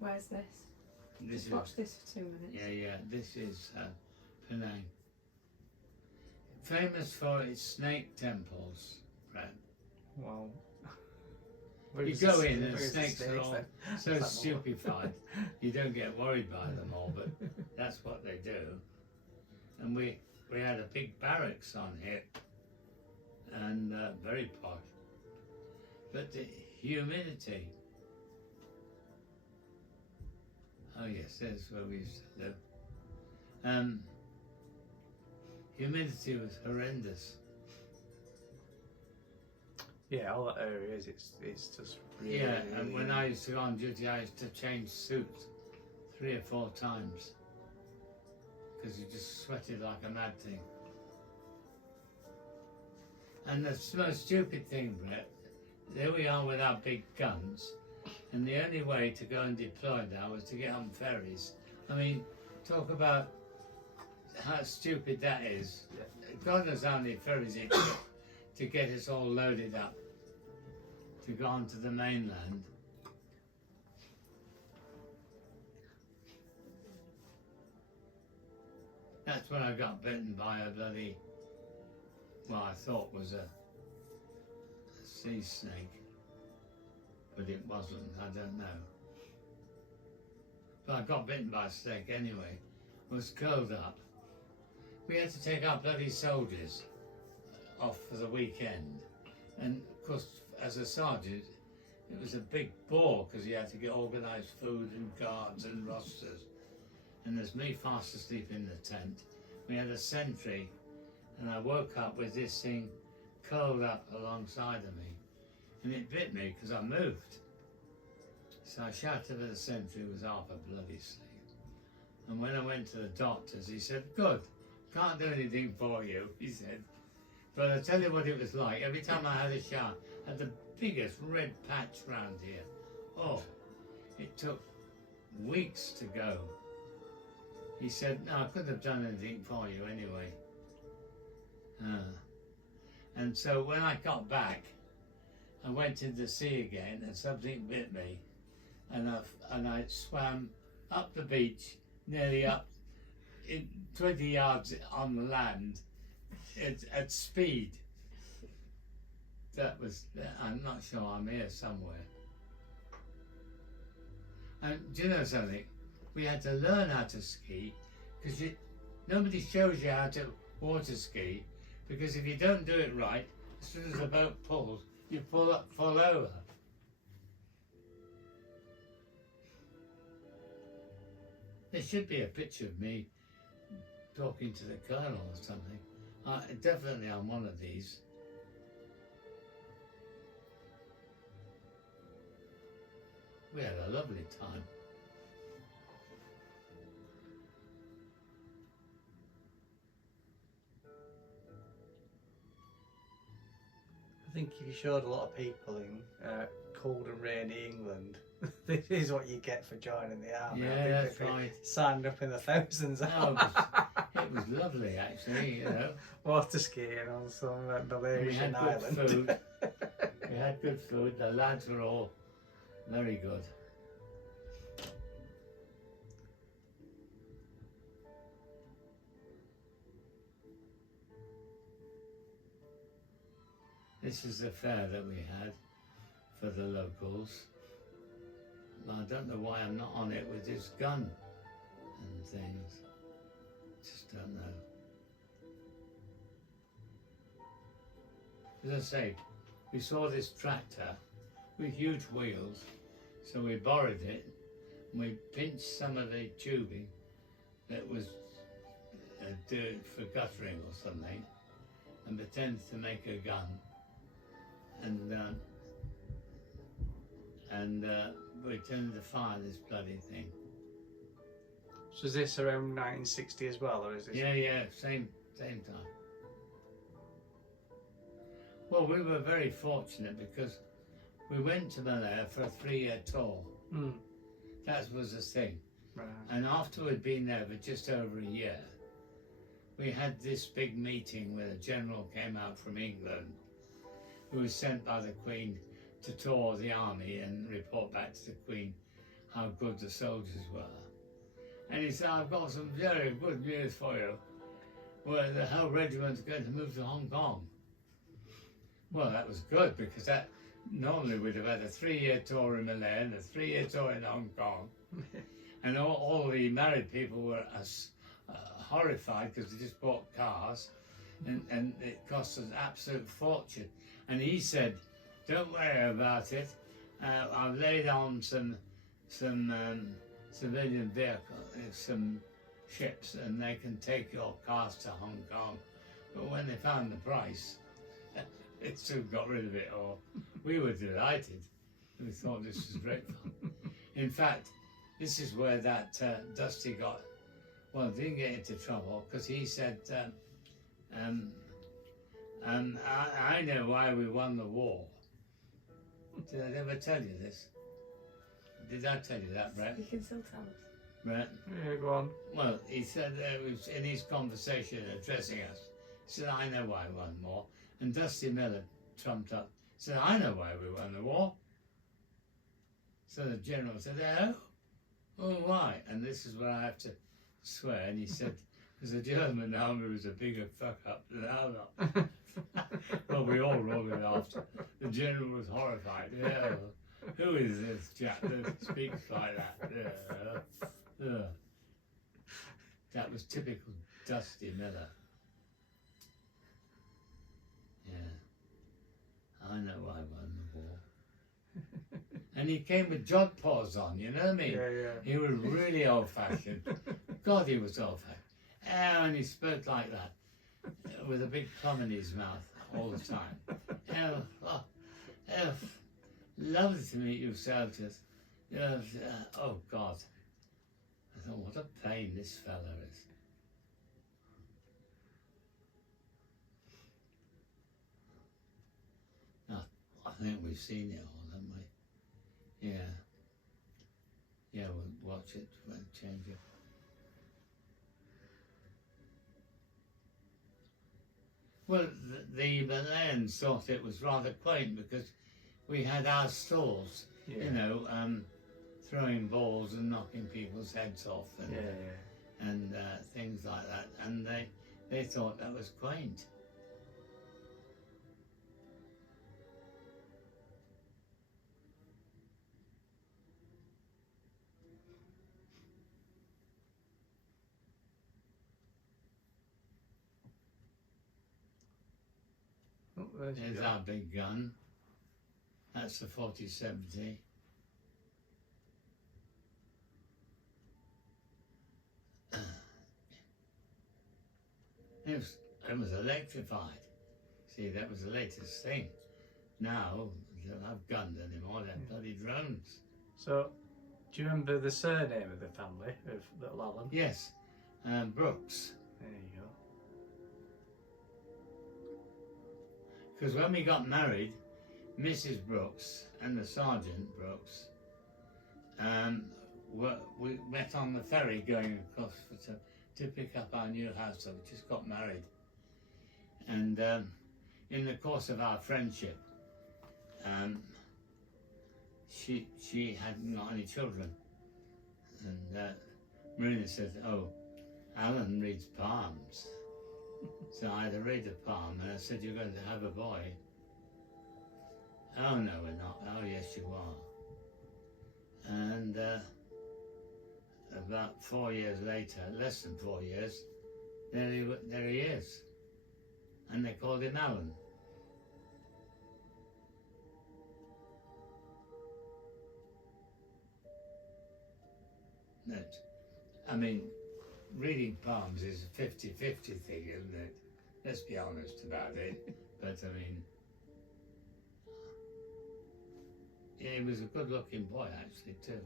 Where's this? Just watch this for 2 minutes. Yeah, this is Penang. Famous for its snake temples, Brett. Well, you go in and the snakes are all so stupefied, you don't get worried by them all, but that's what they do. And we had a big barracks on here, and very posh. But the humidity. Oh yes, that's where we used to live. Humidity was horrendous. Yeah, all that area is, it's just really... Yeah, and when I used to go on duty, I used to change suits 3 or 4 times because you just sweated like a mad thing. And the most stupid thing, Brett, there we are with our big guns, and the only way to go and deploy now was to get on ferries. I mean, talk about how stupid that is. God knows how many ferries it took to get us all loaded up to go on to the mainland. That's when I got bitten by a bloody, well, I thought was a sea snake, but it wasn't, I don't know. But I got bitten by a snake anyway, was curled up. We had to take our bloody soldiers off for the weekend, and of course as a sergeant it was a big bore because you had to get organised food and guards and rosters, and there's me fast asleep in the tent. We had a sentry, and I woke up with this thing curled up alongside of me, and it bit me because I moved. So I shouted at the sentry, who was half a bloody sleep, and when I went to the doctors he said, "Good, can't do anything for you," he said. But I tell you what it was like. Every time I had a shower, I had the biggest red patch round here. Oh, it took weeks to go. He said, "No, I couldn't have done anything for you anyway." And so when I got back, I went into the sea again, and something bit me, and I swam up the beach, nearly up in 20 yards on the land. At speed. That was, I'm not sure, I'm here somewhere. And do you know something? We had to learn how to ski because nobody shows you how to water ski, because if you don't do it right, as soon as the boat pulls, you fall over. There should be a picture of me talking to the colonel or something. Definitely I'm one of these. We had a lovely time. I think if you showed a lot of people in cold and rainy England, this is what you get for joining the army. Yeah, I think that's they'd be right. signed up in the thousands. No, it was lovely actually, you know. Water skiing on some Malaysian island. Food. We had good food. The lads were all very good. This is the fair that we had for the locals. I don't know why I'm not on it with this gun and things. Just don't know. As I say, we saw this tractor with huge wheels, so we borrowed it and we pinched some of the tubing that was for guttering or something, and pretended to make a gun, and we tended to fire this bloody thing. So is this around 1960 as well, or is this? Yeah, same time. Well, we were very fortunate because we went to Malaya for a 3-year tour. That was the thing. Right. And after we'd been there for just over a year, we had this big meeting where the general came out from England, who was sent by the Queen to tour the army and report back to the Queen how good the soldiers were. And he said, I've got some very good news for you. Well, the whole regiment's going to move to Hong Kong. Well, that was good, because that normally we'd have had a 3-year tour in Malaya and a 3-year tour in Hong Kong. And all the married people were horrified because they just bought cars, and it cost us an absolute fortune. And he said, don't worry about it. I've laid on some civilian vehicles, some ships, and they can take your cars to Hong Kong. But when they found the price, it soon got rid of it all. We were delighted. We thought this was great fun. In fact, this is where that Dusty didn't get into trouble, because he said, I know why we won the war. Did I ever tell you this? Did I tell you that, Brett? You can still tell us. Brett? Yeah, go on. Well, he said it was in his conversation addressing us. He said, I know why we won the war. And Dusty Miller trumped up, said, I know why we won the war. So the general said, oh, why? And this is where I have to swear. And he said, because the German army was a bigger fuck up than our lot. Well, we all rolled it after. The general was horrified. Yeah, who is this chap that speaks like that? Yeah. That was typical Dusty Miller. Yeah, I know I won the war. And he came with jod paws on, you know what I mean? Yeah, yeah. He was really old-fashioned. God, he was old-fashioned. And he spoke like that, with a big plum in his mouth all the time. Lovely to meet you, soldiers. Oh, God. I thought, what a pain this fella is. Now, I think we've seen it all, haven't we? Yeah. Yeah, we'll watch it, we'll change it. Well, the Malayans thought it was rather quaint because we had our stalls, Yeah. you know, throwing balls and knocking people's heads off and, and things like that. And they thought that was quaint. Oh, There's our big gun. That's the 4070. It was electrified. See, that was the latest thing. Now, they don't have guns anymore, they're bloody drones. So, do you remember the surname of the family of little Alan? Yes, Brookes. There you go. Because when we got married, Mrs. Brookes and the Sergeant Brookes, we met on the ferry going across to pick up our new house. So we just got married. And in the course of our friendship, she hadn't got any children. And Marina said, oh, Alan reads palms. So I had to read the palm, and I said, you're going to have a boy. Oh, no, we're not. Oh, yes, you are. And about 4 years later, less than 4 years, there he is. And they called him Alan. I mean, reading palms is a 50-50 thing, isn't it? Let's be honest about it. But I mean, yeah, he was a good-looking boy actually too.